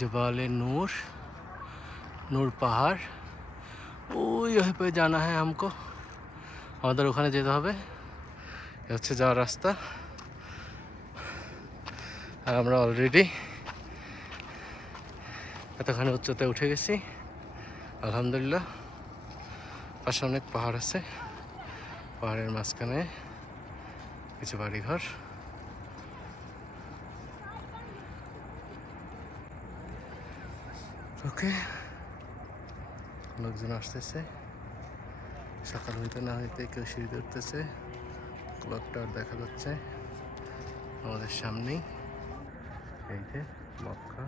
जबाले नूर, नूर पहाड़ ওই पे जाना है हमको। আমাদের ওখানে যেতে হবে। এ হচ্ছে যাওয়ার রাস্তা। আর আমরা অলরেডি এতখানি উচ্চতায় উঠে গেছি আলহামদুলিল্লাহ। পাশে অনেক পাহাড় আছে, পাহাড়ের মাঝখানে কিছু বাড়িঘর। ওকে, লোকজন আসতেছে, সকাল হইতে না হইতে কেউ সিঁড়িতে উঠতেছে। ক্লক টাওয়ার দেখা যাচ্ছে আমাদের সামনেই, এই যে মক্কা।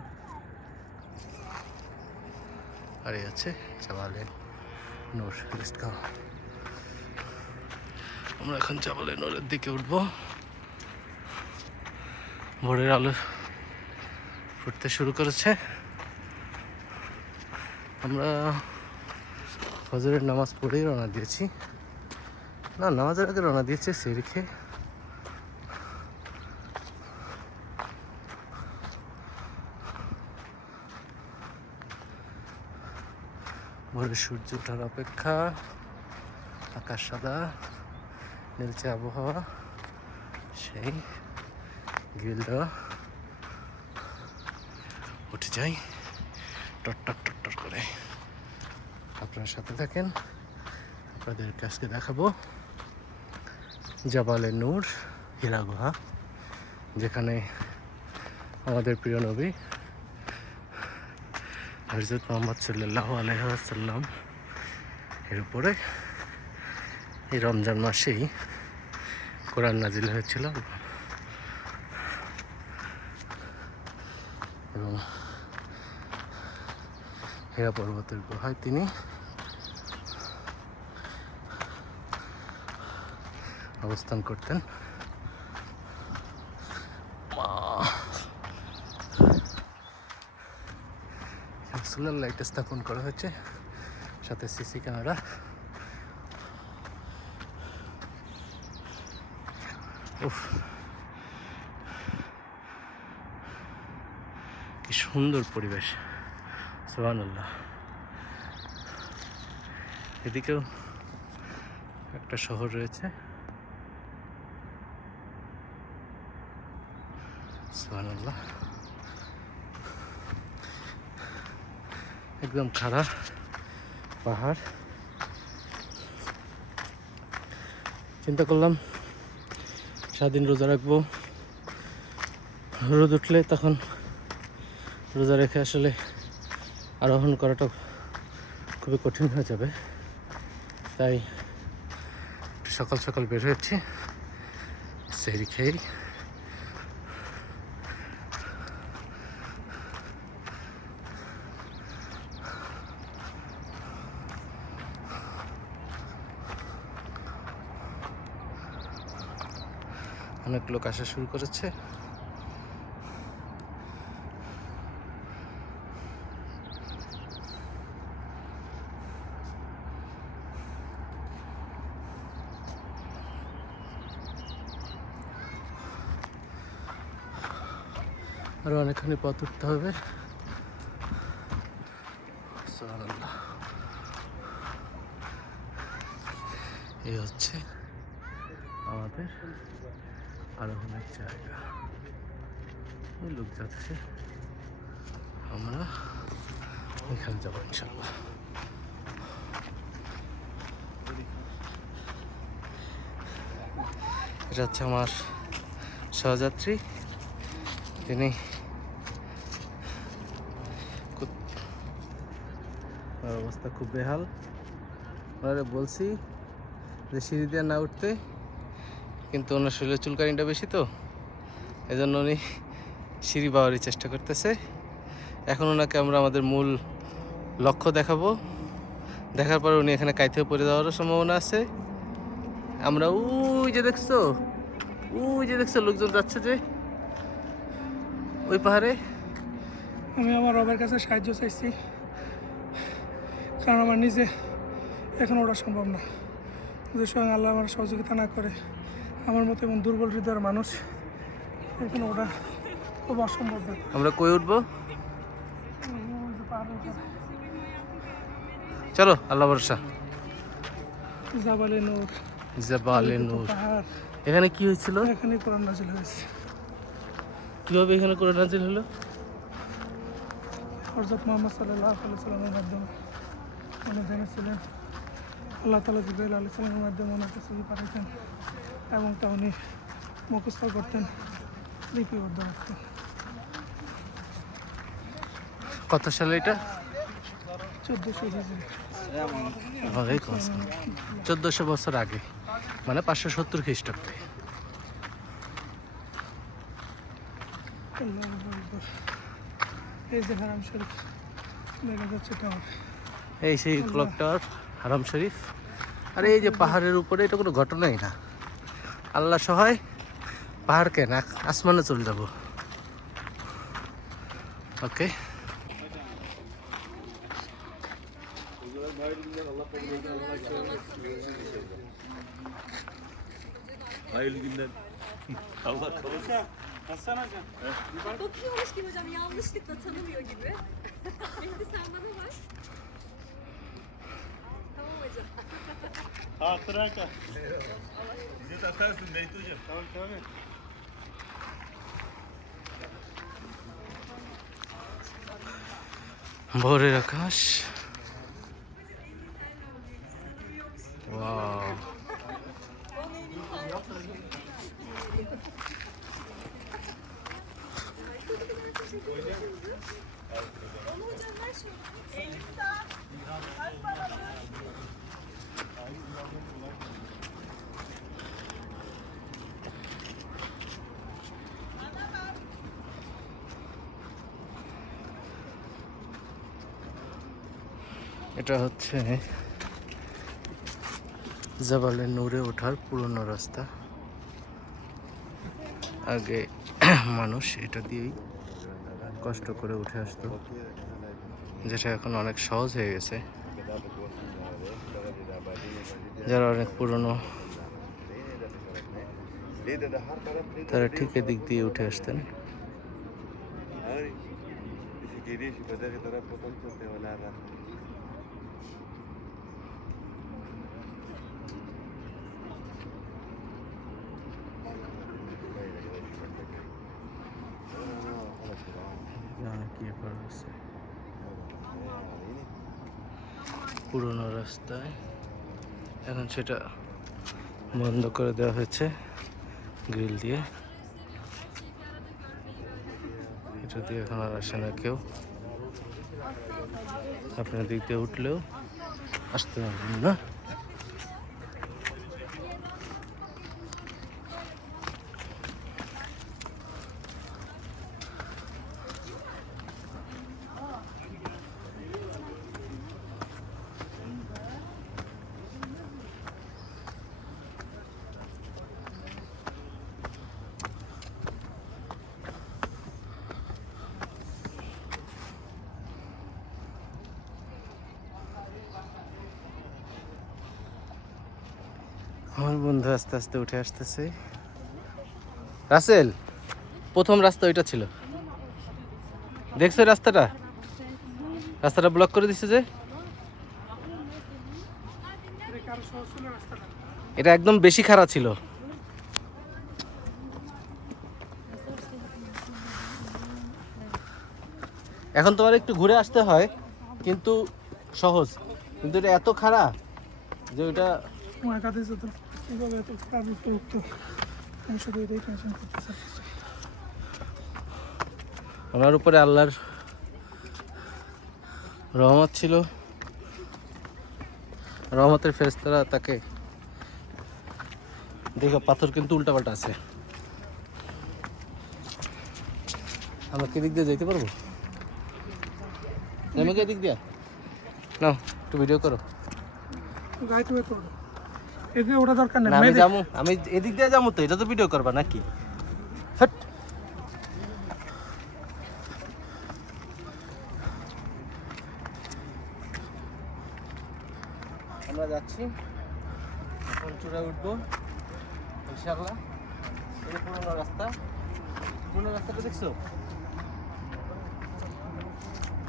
আর এই আছে জাবালে নূর গেস্ট হাউস। আমরা এখন জাবালে নূরের দিকে উঠবো। ভোরের আলো ফুটতে শুরু করেছে। আমরা ফজরের নামাজ পড়েই রওনা দিয়েছি, না নামাজের আগে রওনা দিয়েছি সেহরি খেয়ে। ভোরের সূর্য ওঠার অপেক্ষা, আকাশ সাদা, নীলচে আবহাওয়া, সেই গিলটা উঠে যাই টটটর টটটর করে। আপনারা সাথে থাকেন, আপনাদেরকে আজকে দেখাবো জাবালে নূর হীরা গুহা, যেখানে আমাদের প্রিয় নবী হযরত মুহাম্মদ সাল্লাল্লাহু আলাইহি ওয়াসাল্লাম এর উপরে এই রমজান মাসেই কোরআন নাজিল হয়েছিল এবং হীরা পর্বতের গুহায় তিনি অবস্থান করতেন। সোলার লাইট স্থাপন করা হয়েছে, সাথে সিসি ক্যামেরা। উফ, কি সুন্দর পরিবেশ, সুবহানাল্লাহ। এদিকেও একটা শহর রয়েছে, সুবহানাল্লাহ। একদম খাড়া পাহাড়। চিন্তা করলাম সারাদিন রোজা রাখবো, রোদ উঠলে তখন রোজা রেখে আসলে আরোহণ করাটা খুবই কঠিন হয়ে যাবে। তাই সকাল সকাল বের হয়েছি সেহরি খেয়েই। অনেক লোক আসা শুরু করেছে। আরো অনেকখানি পথ উঠতে হবে। সুবহানাল্লাহ। এই হচ্ছে আমাদের আরোহণের জায়গা। ওই লোক যাচ্ছে, আমরা এখানে যাবো ইনশাল্লাহ। এটা হচ্ছে আমার সহযাত্রী, তিনি অবস্থা খুব বেহাল। ওনারে বলছি যে সিঁড়ি দিয়ে না উঠতে, কিন্তু ওনার শরীরে চুলকানিটা বেশি, তো এই জন্য উনি সিঁড়ি পাওয়ারই চেষ্টা করতেছে। এখন ওনাকে আমরা আমাদের মূল লক্ষ্য দেখাবো। দেখার পর উনি এখানে কাইতেও পড়ে যাওয়ারও সম্ভাবনা আছে। আমরা ওই যে দেখছো, লোকজন যাচ্ছে যে ওই পাহাড়ে। আমি আমার রবের কাছে সাহায্য চাইছি, কারণ আমার নিজে এখন ওটা সম্ভব না। যদি স্বয়ং আল্লাহ আমার সহযোগিতা না করে, আমার মতো এমন দুর্বল হৃদয়ের মানুষ এখন ওটা খুব অসম্ভব ব্যাপার। আমরা কই উঠবো? করে। চলো আল্লাহ ভরসা। জাবালে নূর, জাবালে নূর। পাহাড়, এখানে কি হয়েছিল? এখানে কোরআন নাযিল হয়েছে। কিভাবে এখানে কোরআন নাযিল হলো? হযরত মুহাম্মদ সাল্লাল্লাহু আলাইহি সাল্লামের মাধ্যমে উনি জেনেছিলেন, আল্লাহ তাআলা জিবরাইল আলাইহিস সালামের মাধ্যমে ওনার কাছে পাঠাতেন এবং তা উনি মুখস্থ করতেন, লিপিবদ্ধ করতেন। কত সালে এটা? 1400 হিজরি। অনেক বছর, 1400 বছর আগে, মানে 570 খ্রিস্টাব্দে। আল্লাহু আকবার। এই যে হারাম শরীফ দেখা যাচ্ছে টাওয়ার, এই সেই ক্লক টাওয়ার, হারাম শরীফ। আর এই যে পাহাড়ের উপরে, এটা কোনো ঘটনাই না। আল্লাহ সহায়, পাহাড় কেন আসমানে চলে যাব। ওকে, Hayırlı günler. Allah kabul. Bakıyormuş gibi hocam, yanlışlıkla tanımıyor gibi. Mehdi sen bana bak. Tamam hocam. Hatıra. Bize de atarsın Mehdi hocam. Tamam tamam. ভোরের আকাশ। Wow, Onu hocam ver şunu. Elisa. Bak bana. এটা হচ্ছে জাবালে নূরে ওঠার পুরনো রাস্তা। আগে মানুষ এটা দিয়েই কষ্ট করে উঠে আসতো, যেটা এখন অনেক সহজ হয়ে গেছে। যারা অনেক পুরনো তারা ঠিক এদিক দিয়ে উঠে আসতেন। পুরনো রাস্তায় এখন সেটা বন্ধ করে দেওয়া হয়েছে গ্রিল দিয়ে। এটা দিয়ে এখন আর আসে না কেউ। আপনার দিক দিয়ে উঠলেও আসতে পারবেন না। আমার বন্ধু আস্তে আস্তে উঠে আসতেছে। রাসেল, প্রথম রাস্তা ওইটা ছিল, দেখছো রাস্তাটা? রাস্তাটা ব্লক করে দিচ্ছে যে। এটা একদম বেশি খারাপ ছিল। এখন তোমার একটু ঘুরে আসতে হয়, কিন্তু সহজ। কিন্তু এটা এত খারাপ যে ওইটা আমার কাছে তো কিভাবে এত কাজ উঠতো, আমি শুধু এটাই টেনশন করতেছি। ওনার উপরে আল্লাহর রহমত ছিল, রহমতের ফেরেশতারা তাকে দেখো, পাথর কিন্তু উল্টাপাল্টা আছে। আমরা কি দিক দিয়ে যাইতে পারবো? আমাকে এদিক দিয়া নাও, একটু ভিডিও করো। গাইতে হবে করো, এদিকে ওটা দরকার নেই। না, আমি যাবো, আমি এদিক দিয়ে যাবো তো, এটা তো ভিডিও করবা নাকি? হট। আমরা যাচ্ছি এখন, চূড়ায় উঠবো ইনশাআল্লাহ। এই যে পুরোনো রাস্তা, পুরোনো রাস্তাটা দেখছো?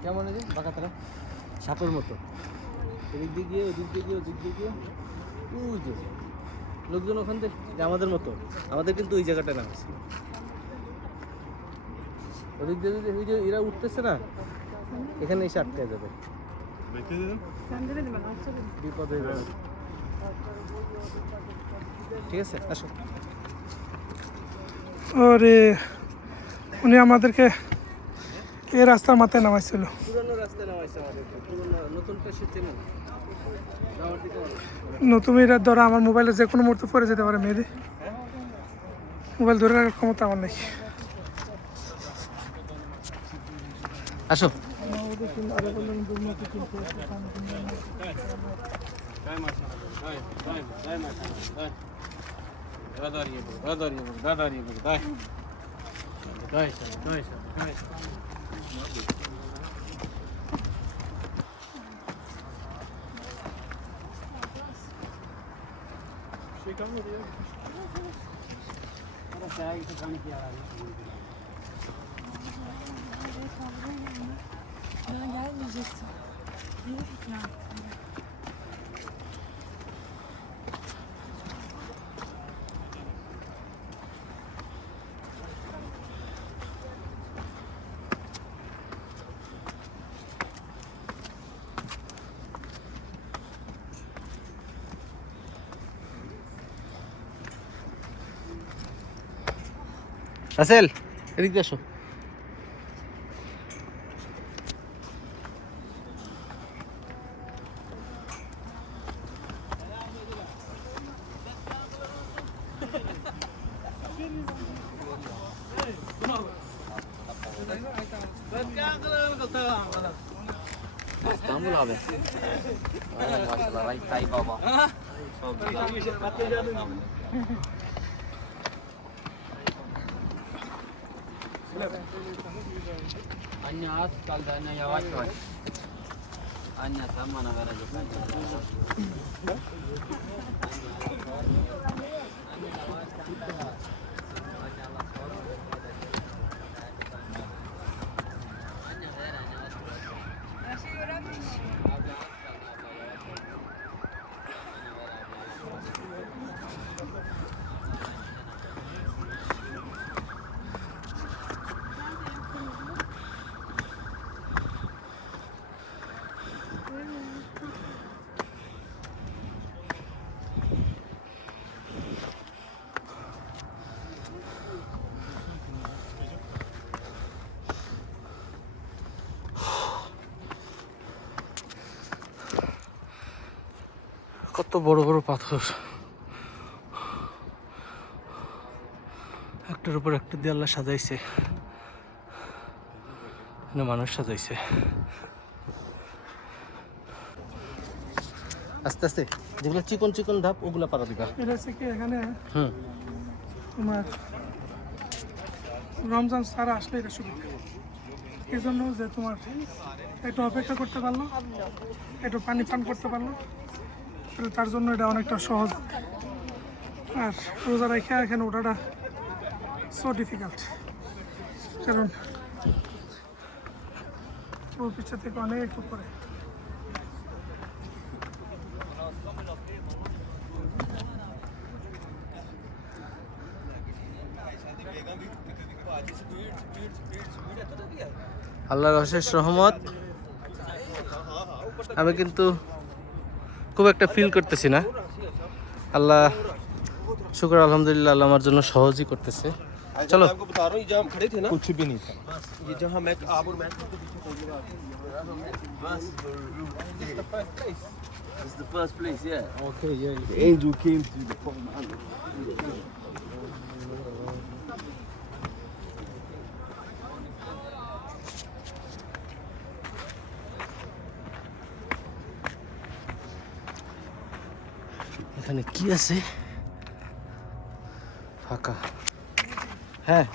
কেমন আছে বাঁকাতারা? সাপের মতো এদিক দিয়ে গিয়ে ওদিক দিয়ে গিয়ে ওদিক দিয়ে গিয়ে ওই যে লোকজন ওখান থেকে যে আমাদের মতো, আমাদের কিন্তু ওই জায়গাটা না হয়েছিল। ওদিক দিয়ে যদি ওই যে এরা উঠতেছে না, এখানে এসে আটকে যাবে, বিপদ হয়ে যাবে। ঠিক আছে, আসো। ওরে উনি আমাদেরকে এই রাস্তার মাথায় নামাইছিল। পুরনো রাস্তায় নামাইছে আমাদেরকে, পুরনো নতুনটা সে চেনে না। যাওয়ার দিকে নতুন এর দ্বারা আমার মোবাইলে যে কোনো মুহূর্তে পড়ে যেতে পারে মেয়েদের। মোবাইল ধরে রাখার ক্ষমতা আমার নেই। আসো। Ya gelmeyeceksin. Yürü git ya. Rasel, এদিক দিয়ে আসো। İstanbul abi. Aynen maşallah. Ay Tayyip baba. Anne az kaldı anne yavaş yavaş. Anne sen bana verecek anne. Her şeyi öğrenmiş. কত বড় বড় পাথর, একটার উপর একটা দিয়ে আল্লাহ সাজাইছে, এখানে মানুষ সাজাইছে। আস্তে আস্তে যেগুলো চিকন চিকন ধাপ ওগুলো পারা দিবা। এটা হচ্ছে কি এখানে হুম, তোমার রমজান সারা আসলে এটা সুবিধা, এই জন্য যে তোমার একটু অপেক্ষা করতে পারলো, একটু পানি পান করতে পারলো, তাহলে তার জন্য এটা অনেকটা সহজ। আর রোজা রেখে এখানে ওঠাটা সো ডিফিকাল্ট, কারণ ও পিছা থেকে অনেক উপরে। আল্লাহর অশেষ রহমত। আমি কিন্তু খুব একটা ফিল করতেছি না। আল্লাহ শুকর আলহামদুলিল্লাহ, আল্লাহ আমার জন্য সহজই করতেছে। चलो आपको बता रहा हूँ, ये जहाँ हम खड़े थे ना, कुछ भी नहीं था। ये जहाँ मैं आप और मैं It's the first place, yeah. okay, yeah, the angel came to the phone. এখানে কি আছে? ফাঁকা। হ্যাঁ,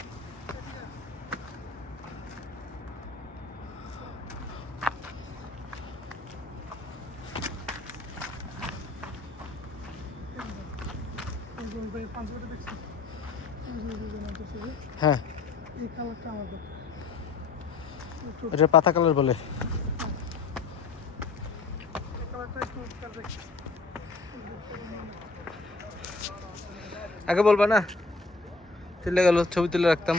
হ্যাঁ, এই কালারটা আমাদের এটা পাতা কালার বলে। এই কালারটা একটু দেখি। আগে বলবা না, চলে গেল, ছবি তুলে রাখতাম।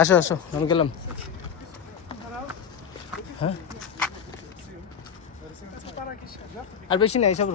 আসো আসো, আমি গেলাম। হ্যাঁ, আর বেশি নাই সব।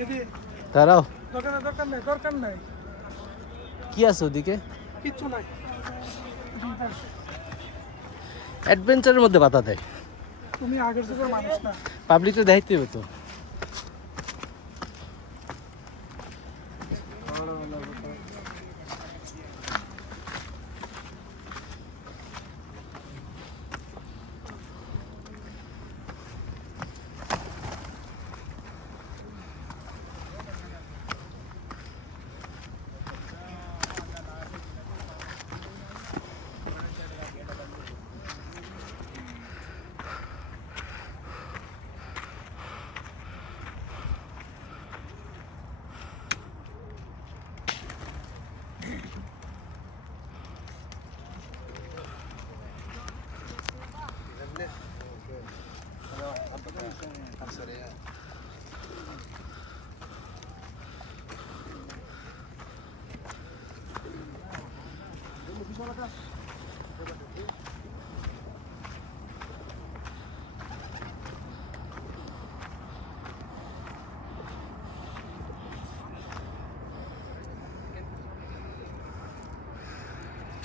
এই যে দাঁড়াও, দরকার নাই কি আছে ওদিকে? কিচ্ছু নাই। অ্যাডভেঞ্চারের মধ্যে বাধা দেয়। তুমি আগের যুগের মানুষ না। পাবলিককে দায়িত্ব হবে তো।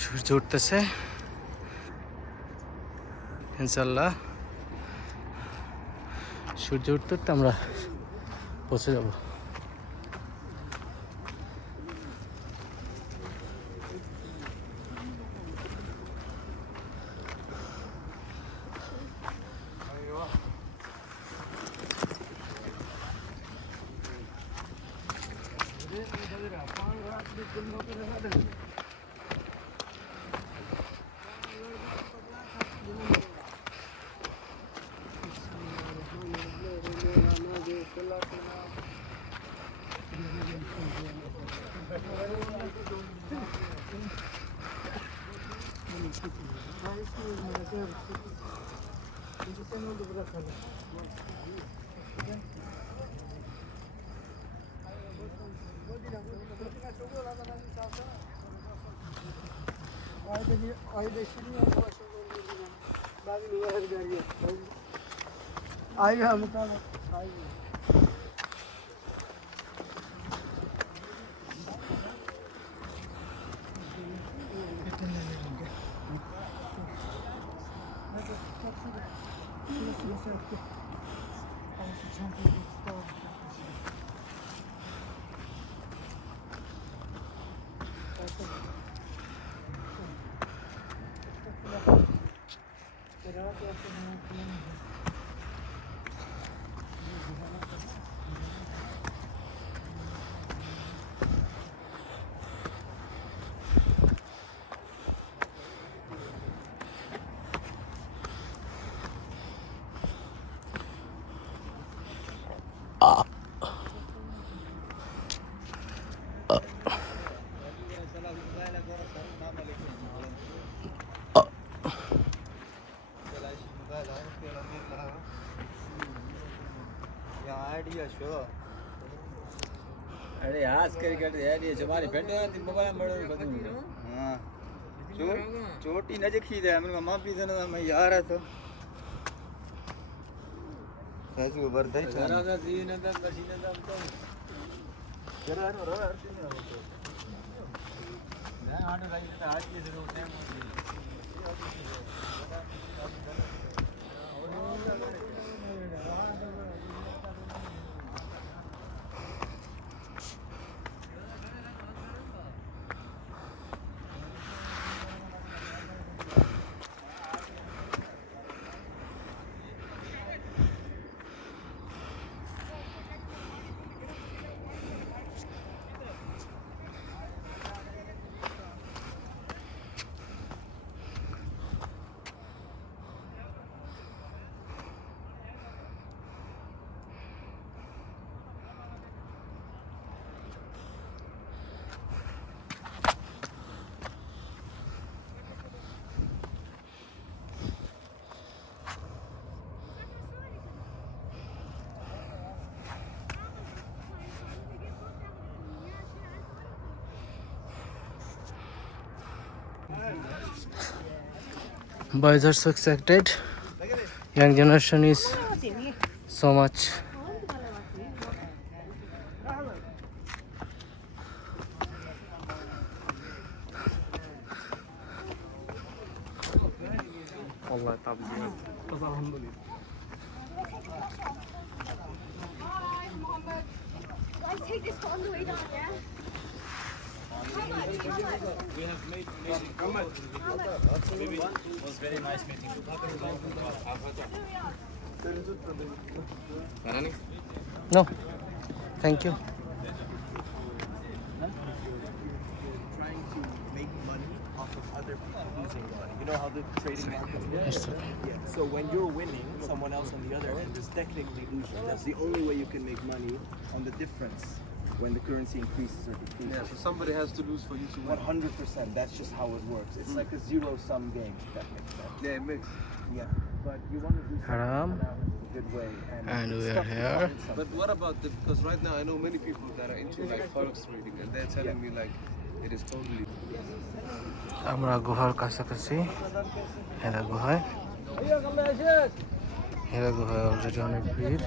সূর্য উঠতেছে, ইনশাল্লাহ সূর্য উঠতে উঠতে আমরা পৌঁছে যাব। अरे आज कर यार ये जमाने बैठे हैं दिन मोबाइल में बदल हाँ चोटी न देखी दे हमने माफी देना मैं यार है तो कैसे ऊपर दे जरा सा सीन अंदर मशीन अंदर तो जरा है रो यार तीन मैं आने भाई आज ये जरूर time Boys are so excited. Young generation is so much. Guys, take this on the way down, yeah? No, thank you. Trying to make money off of other people losing money. You know how the trading markets work? It's okay. Yeah. So when you're winning, someone else on the other end is technically losing. That's the only way you can make money on the difference when the currency increases or decreases. Yeah, so somebody has to lose for you to win. 100%. That's just how it works. It's like a zero-sum game. If that makes sense. Yeah, it makes. Yeah. But you want to do something Haram. in a good way. And we are stuff to here. find something. But what about the, because right now I know many people that are into like forex trading and they're telling me like it is totally. আমরা গুহার কাছাকাছি হেরা গুহায় already অনেক ভিড়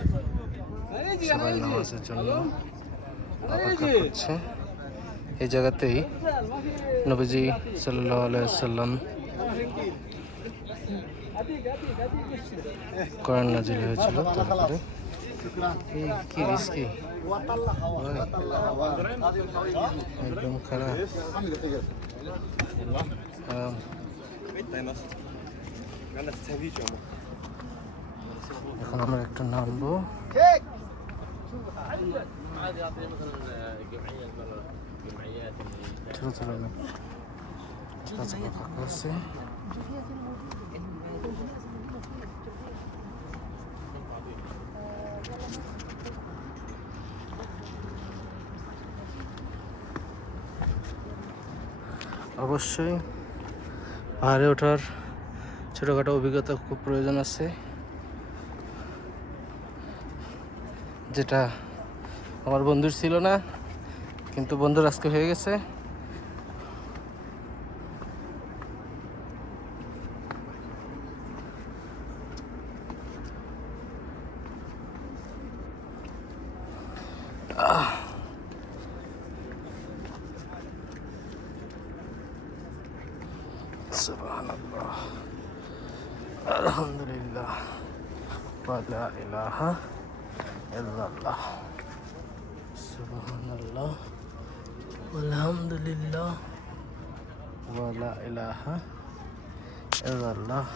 সবাই নামাজের জন্য অপেক্ষা করছে এই জায়গাতেই নবীজি সাল্লাল্লাহু আলাইহি ওয়াসাল্লাম কোরআন নাজিল হয়েছিল তারপরে এই কি রিস্কি একদম খারাপ খারাপ এখন আমরা একটু নামবো ছোট ছোট না ছোট ছোট ফাঁকা আছে অবশ্যই পাহাড়ে ওঠার ছোটোখাটো অভিজ্ঞতা খুব প্রয়োজন আছে যেটা আমার বন্ধুর ছিল না কিন্তু বন্ধুর আজকে হয়ে গেছে সুবহানাল্লাহ আলহামদুলিল্লাহ ওয়া লা ইলাহা ইল্লাল্লাহ সুবহানাল্লাহ আলহামদুলিল্লাহ ওয়া লা ইলাহা ইল্লাল্লাহ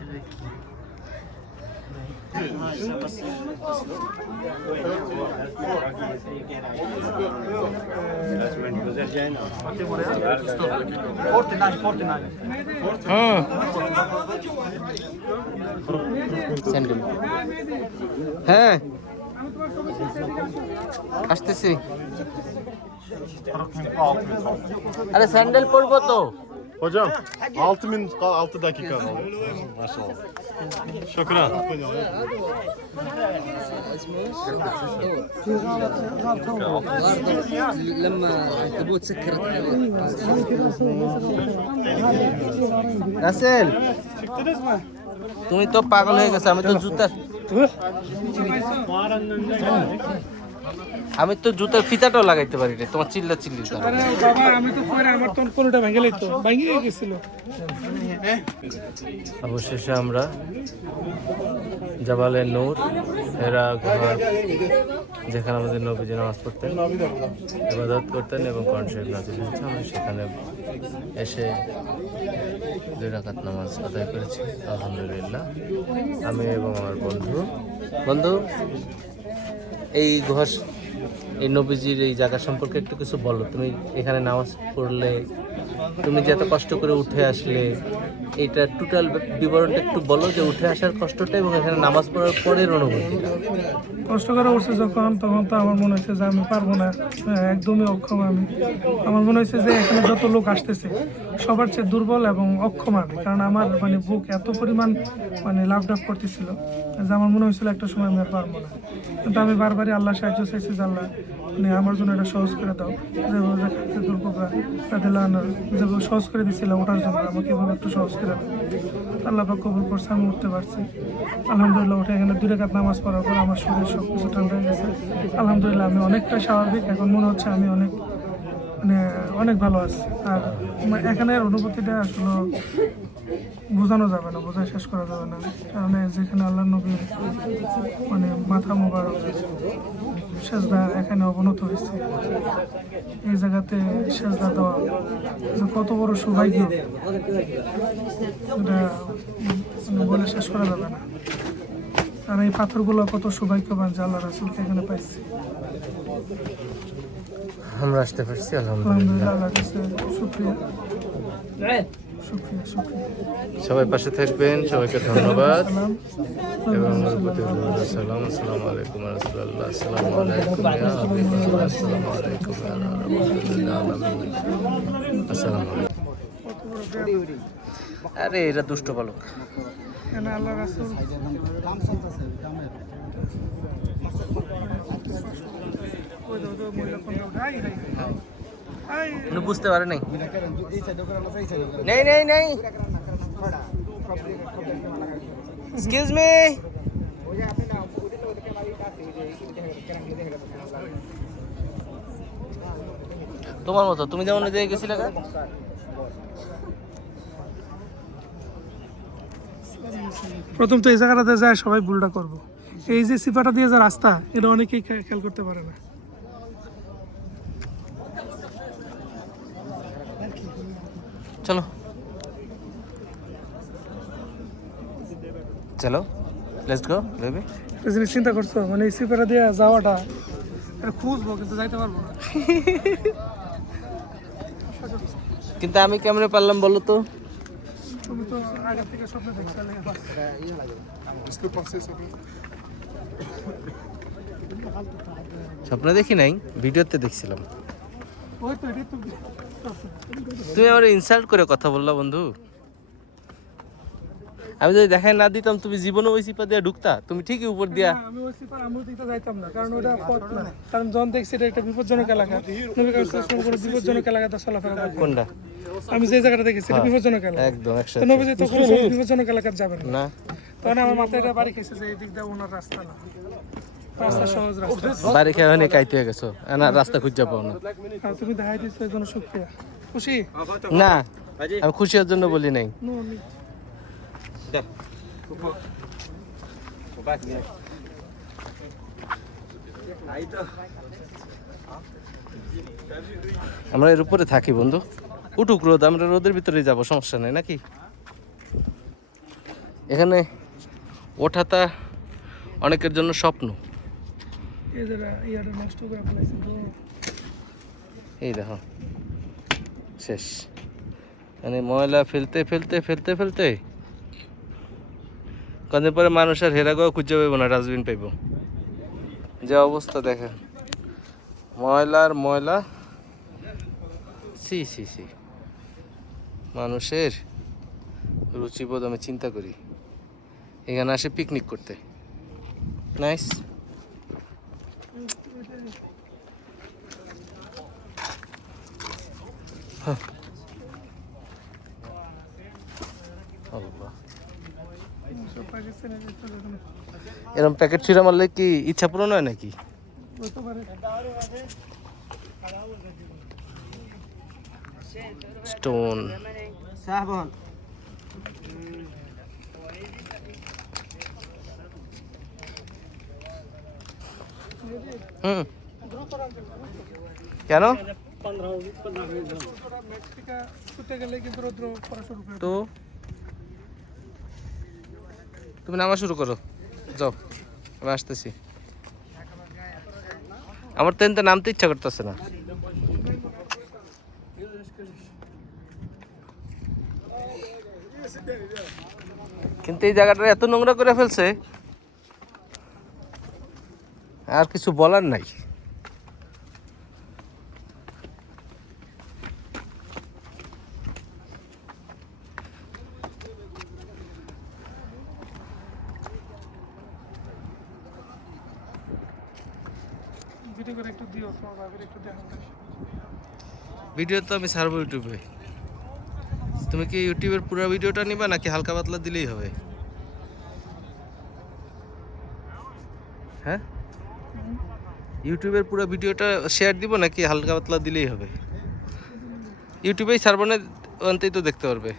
এটা কি স্যান্ডেল হ্যাঁ আসতেছি আরে স্যান্ডেল পরবো তো Hocam 6 dakika kaldı. Maşallah. Şükran. لما العنكبوت سكرت Rasel তুমি তো পাগল হয়ে গেছো আমি তো জুতার ফিতাটাও লাগাইতে পারি না তোমার চিল্লা চিল্লি বাবা আমি তো পরে আমার তো কোনটা ভেঙে লাগতো ভেঙে গেছিল অবশেষে আমরা জাবালে নূর হেরা গুহা যেখানে আমাদের নবীজি নামাজ পড়তেন ইবাদত করতেন এবং কোরআন শরীফ নাযিল হয়েছে আমরা সেখানে এসে 2 রাকাত নামাজ আদায় করেছি আলহামদুলিল্লাহ আমি এবং আমার বন্ধু এই গুহা এই নবীজির এই জায়গা সম্পর্কে একটু কিছু বলো তুমি এখানে নামাজ পড়লে তুমি যে এত কষ্ট করে উঠে আসলে এইটা টোটাল বিবরণটা একটু বলো যে উঠে আসার কষ্টটা এবং এখানে নামাজ পড়ার পরের অনুভূতিটা কষ্ট করে উঠছে যখন তখন তো আমার মনে হচ্ছে যে আমি পারবো না একদমই অক্ষম আমি আমার মনে হচ্ছে যে এখানে যত লোক আসতেছে সবার চেয়ে দুর্বল এবং অক্ষম আমি কারণ আমার মানে বুক এত পরিমাণ মানে লাভ ডাফ করতেছিল যে আমার মনে হয়েছিল একটা সময় আমি আর পারবো না কিন্তু আমি বারবারই আল্লাহ সাহায্য চাইছি যে আল্লাহ মানে আমার জন্য এটা সহজ করে দাও, যেভাবে দুর্গা রাদিয়াল্লাহু আনহা যেভাবে সহজ করে দিয়েছিল ওঠার জন্য আমাকে এভাবে একটু সহজ করে দাও। আল্লাহ পাক কবুল করছে, আমি উঠতে পারছি আলহামদুলিল্লাহ। উঠে এখানে 2 রাকাত নামাজ পড়ার পর আমার শরীর সব কিছু ঠান্ডা হয়ে গেছে আলহামদুলিল্লাহ। আমি অনেকটা স্বাভাবিক এখন, মনে হচ্ছে আমি অনেক ভালো আছি। আর এখানের অনুভূতিটা আসলে বোঝানো যাবে না, বোঝায় শেষ করা যাবে না। কারণ যেখানে আল্লাহ নবীর মাথা মোবারক সেজদা এখানে অবনত হয়েছে, এই জায়গাতে সেজদা দেওয়া যে কত বড় সৌভাগ্য এটা বলে শেষ করা যাবে না। আর এই পাথরগুলো কত সৌভাগ্যবান যে আল্লাহ রাসূলকে এখানে পাইছি। আমরা আসতে পারছি আলহামদুলিল্লাহ। আল্লাহ কাছে শুকরিয়া শুকরিয়া শুকরিয়া। সবাই পাশে থাকবেন, সবাইকে ধন্যবাদ এবং সালাম। আসসালামু আলাইকুম ওয়া রাহমাতুল্লাহ। আসসালামু আলাইকুম ইয়া হাবিবাল্লাহ। আসসালামু আলাইকুম ইয়া রাহমাতুল্লাহ। আসসালামু আলাইকুম। আরে এরা দুষ্ট বালক। এখানে আল্লাহ রাসূল উনি বুঝতে পারে নাই। নেই নেই নেই, এক্সকিউজ মি। তোমার মতো, তুমি যেমন ওই জায়গায় গেছিলে গা? প্রথম তো এই জায়গাটাতে যায় সবাই ভুলটা করবো। এই যে সিপাটা দিয়ে যে রাস্তা, এটা অনেকেই খেয়াল করতে পারে না। চলো চলো, লেটস গো বেবি। এই জিনিস চিন্তা করছো, মানে এই সিপাটা দিয়ে যাওয়াটা এটা খুঁজবো কিন্তু যাইতে পারবো না। কিন্তু আমি কেমনে পারলাম বলো তো? তুমি তো আগে থেকে স্বপ্ন দেখছিলে। স্বপ্ন দেখি নাই, ভিডিওতে দেখছিলাম। ওই তো এটাই তো। তুমি আমার ইনসাল্ট করে কথা বললা বন্ধু। আমি যদি দেখাই না দিতাম তুমি জীবনে ওই সিপা দিয়ে ঢুকতা, তুমি ঠিকই উপর দিয়া। আমি ওই সিপার আমল দিতে যাইতাম না, কারণ ওটা পথ না। কারণ যখন দেখছি এটা একটা বিপজ্জনক এলাকা, নবী কারীম সাল্লাল্লাহু আলাইহি ওয়াসাল্লাম বিপজ্জনক এলাকাতে চলাফেরা করতেন। কোনটা? আমি যে জায়গাটা দেখেছি এটা বিপজ্জনক এলাকা। একদম তো একসাথে নবীজি তো কোনো সময় বিপজ্জনক এলাকাতে যাবেন না। না। তখন আমার মাথায় এটা বাড়ি খেয়েছে যে এই দিক দিয়ে ওনার রাস্তা না, রাস্তা সহজ রাস্তা। বাড়ি খেয়ে অনেক কাইতে হয়ে গেছো, না রাস্তা খুঁজে পাও না। আর তুমি দেখাই দিচ্ছ এর জন্য শুকরিয়া। খুশি? না, আমি খুশি হওয়ার জন্য বলি নাই। নো, আমরা এর উপরে থাকি বন্ধু, উঠুক রোদ, আমরা রোদের ভিতরে যাব, সমস্যা নেই নাকি? এখানে ওঠাটা অনেকের জন্য স্বপ্ন। এই যে ইয়াটা নষ্ট করে ফেলাইছেন তো। এই দেখো শেষ, মানে ময়লা ফেলতে ফেলতে ফেলতে ফেলতে কদিন পরে মানুষ আর হেরাগো খুঁজে পাইব না, ডাস্টবিন পাইব। যে অবস্থা দেখেন, ময়লার ময়লা। সি সি সি, মানুষের রুচিবোধ আমি চিন্তা করি। এখানে আসে পিকনিক করতে, নাইস। সব পাকিস্তানের ভিতরে এখন এরকম প্যাকেট ছুঁড়ে মারলে কি ইচ্ছা পূরণ হয় নাকি? হতে পারে। স্টোন শাহবান হুম, কেন তো তুমি নামা শুরু করো, যাও আমি আসতেছি। আমার তো এনতে নামতে ইচ্ছা করতেছে না। কিন্তু এই জায়গাটা এত নোংরা করে ফেলছে, আর কিছু বলার নাই। ভিডিও করে একটু দিও, তোমার ভাবির একটু দেখাও। ভিডিও তো আমি ছাড়বো ইউটিউবে। তুমি কি ইউটিউবের পুরো ভিডিওটা নিবা নাকি হালকা পাতলা দিলেই হবে? হ্যাঁ, ইউটিউবের পুরো ভিডিওটা শেয়ার দিব নাকি হালকা পাতলা দিলেই হবে? ইউটিউবেই ছাড়বো না, অন্তেই তো দেখতে পারবে।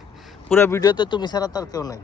পুরো ভিডিওতে তুমি ছাড়া তার কেউ নাই।